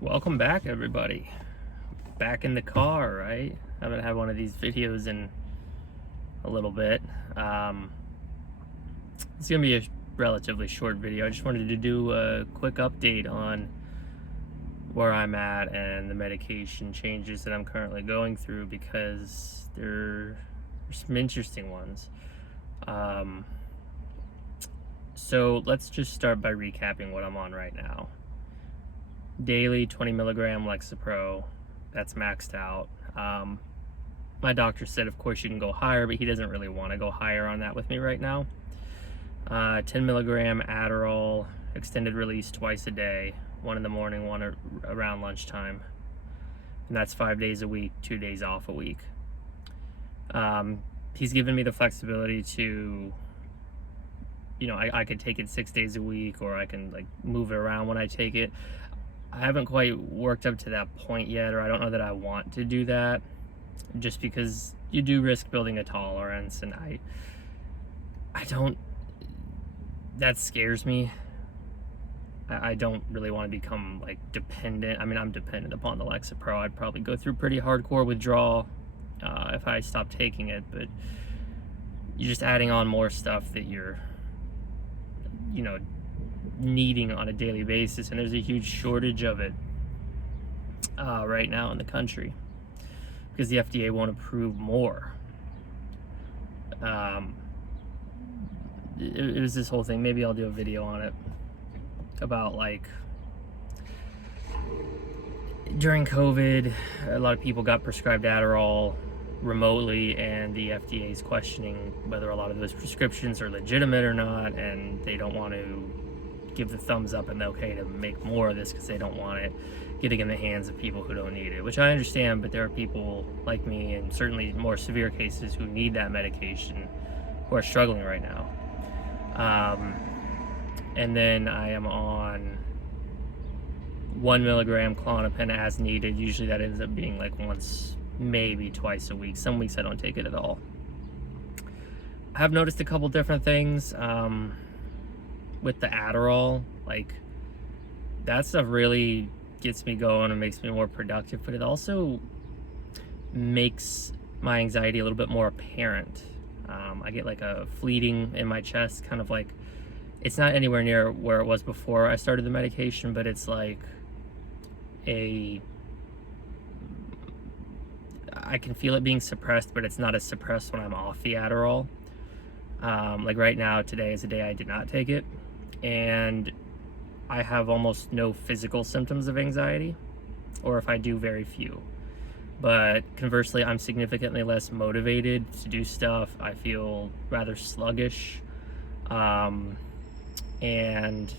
Welcome back, everybody. Back in the car, right? Haven't had one of these videos in a little bit. Um, it's gonna be a relatively short video. I just wanted to do a quick update on where I'm at and the medication changes that I'm currently going through because there are some interesting ones. Um, so let's just start by recapping what I'm on right now. Daily 20 milligram Lexapro, that's maxed out. My doctor said, of course, you can go higher, but he doesn't really want to go higher on that with me right now. 10 milligram Adderall, extended release twice a day, one in the morning, one around lunchtime. And that's 5 days a week, 2 days off a week. He's given me the flexibility to, I could take it 6 days a week, or I can like move it around when I take it. I haven't quite worked up to that point yet, or I don't know that I want to do that, just because you do risk building a tolerance, and I don't, that scares me. I don't really want to become like dependent. I mean, I'm dependent upon the Lexapro. I'd probably go through pretty hardcore withdrawal if I stopped taking it, but you're just adding on more stuff that you're, needing on a daily basis, and there's a huge shortage of it right now in the country because the FDA won't approve more. It was this whole thing. Maybe I'll do a video on it about like during COVID, a lot of people got prescribed Adderall remotely, and the FDA is questioning whether a lot of those prescriptions are legitimate or not, and they don't want to give the thumbs up and the okay to make more of this because they don't want it getting in the hands of people who don't need it, which I understand, but there are people like me, and certainly more severe cases, who need that medication, who are struggling right now. And then I am on 1 milligram Klonopin as needed. Usually that ends up being like once, maybe twice a week. Some weeks I don't take it at all. I have noticed a couple different things with the Adderall. Like, that stuff really gets me going and makes me more productive, but it also makes my anxiety a little bit more apparent. I get like a fleeting in my chest, kind of like, it's not anywhere near where it was before I started the medication, but it's like I can feel it being suppressed, but it's not as suppressed when I'm off the Adderall. Like right now, today is a day I did not take it, and I have almost no physical symptoms of anxiety, or if I do, very few. But conversely, I'm significantly less motivated to do stuff. I feel rather sluggish. And,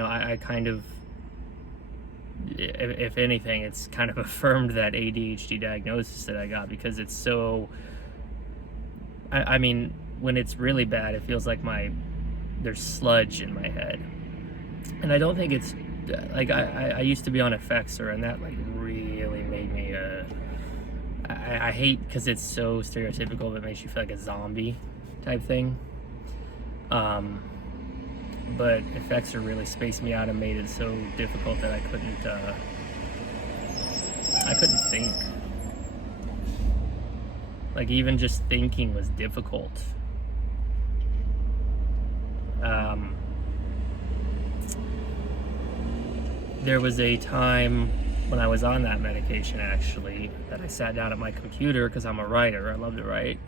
I kind of, if anything, it's kind of affirmed that ADHD diagnosis that I got, because it's so, I mean, when it's really bad, it feels like there's sludge in my head. And I don't think it's, like, I used to be on Effexor, and that, like, really made me, I hate, because it's so stereotypical, it makes you feel like a zombie type thing. But Effexor really spaced me out and made it so difficult that I couldn't think. Like, even just thinking was difficult. There was a time when I was on that medication, actually, that I sat down at my computer, because I'm a writer. I love to write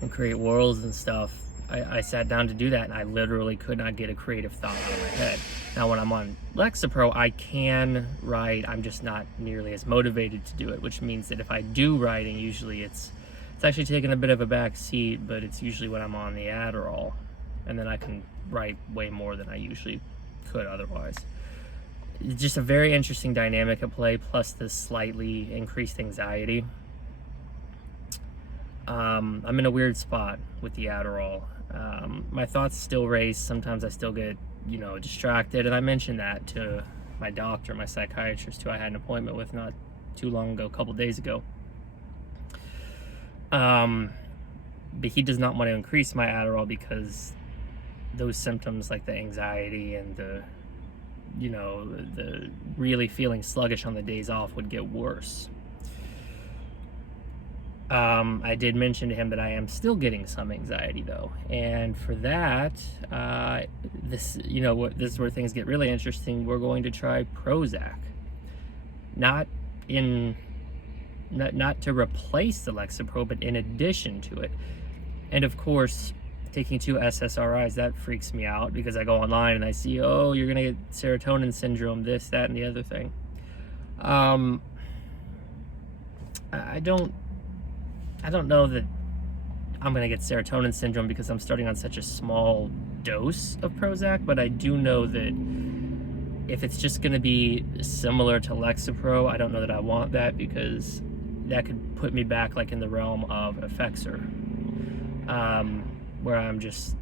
and create worlds and stuff. I sat down to do that, and I literally could not get a creative thought out of my head. Now, when I'm on Lexapro, I can write. I'm just not nearly as motivated to do it, which means that if I do writing, usually it's actually taking a bit of a back seat, but it's usually when I'm on the Adderall, and then I can write way more than I usually could otherwise. It's just a very interesting dynamic at play, plus the slightly increased anxiety. I'm in a weird spot with the Adderall. My thoughts still race. Sometimes I still get, distracted. And I mentioned that to my doctor, my psychiatrist, who I had an appointment with not too long ago, a couple days ago. But he does not want to increase my Adderall because those symptoms, like the anxiety and the you know, the really feeling sluggish on the days off would get worse. I did mention to him that I am still getting some anxiety though, and for that, this is where things get really interesting. We're going to try Prozac, not to replace the Lexapro, but in addition to it. And of course, taking 2 SSRIs, that freaks me out because I go online and I see, oh, you're gonna get serotonin syndrome, this, that, and the other thing. I don't know that I'm gonna get serotonin syndrome because I'm starting on such a small dose of Prozac, but I do know that if it's just gonna be similar to Lexapro, I don't know that I want that, because that could put me back like in the realm of Effexor, where I'm just,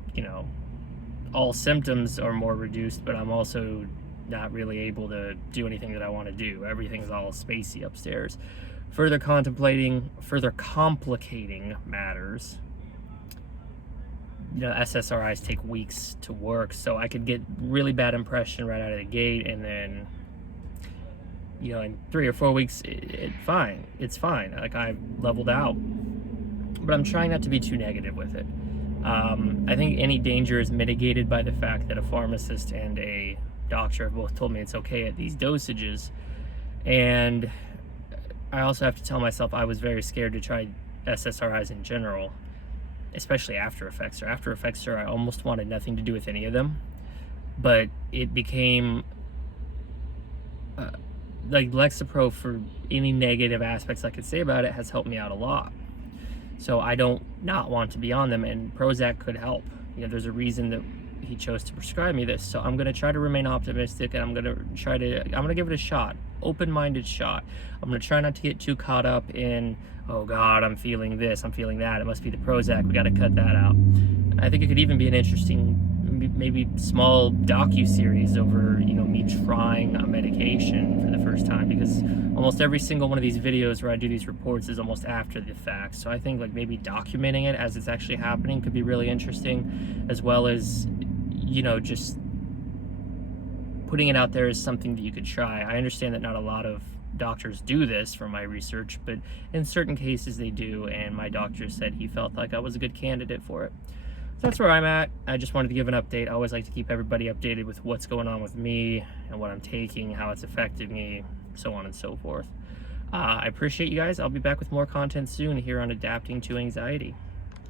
all symptoms are more reduced, but I'm also not really able to do anything that I want to do. Everything's all spacey upstairs. Further complicating matters, SSRIs take weeks to work, so I could get really bad impression right out of the gate, and then, in 3 or 4 weeks, it's fine. Like, I've leveled out. But I'm trying not to be too negative with it. I think any danger is mitigated by the fact that a pharmacist and a doctor have both told me it's okay at these dosages, and I also have to tell myself I was very scared to try SSRIs in general, especially after Effexor. After Effexor, I almost wanted nothing to do with any of them, but it became like Lexapro, for any negative aspects I could say about it, has helped me out a lot. So I don't not want to be on them, and Prozac could help. There's a reason that he chose to prescribe me this, so I'm going to try to remain optimistic, and I'm going to give it a shot, open-minded shot. I'm going to try not to get too caught up in, oh God, I'm feeling this, I'm feeling that, it must be the Prozac, we got to cut that out. I think it could even be an interesting, maybe small docu-series over, me trying a medication for the first time, because almost every single one of these videos where I do these reports is almost after the fact. So I think like maybe documenting it as it's actually happening could be really interesting, as well as, just putting it out there as something that you could try. I understand that not a lot of doctors do this from my research, but in certain cases they do, and my doctor said he felt like I was a good candidate for it. So that's where I'm at. I just wanted to give an update. I always like to keep everybody updated with what's going on with me and what I'm taking, how it's affected me, so on and so forth. I appreciate you guys. I'll be back with more content soon here on Adapting to Anxiety.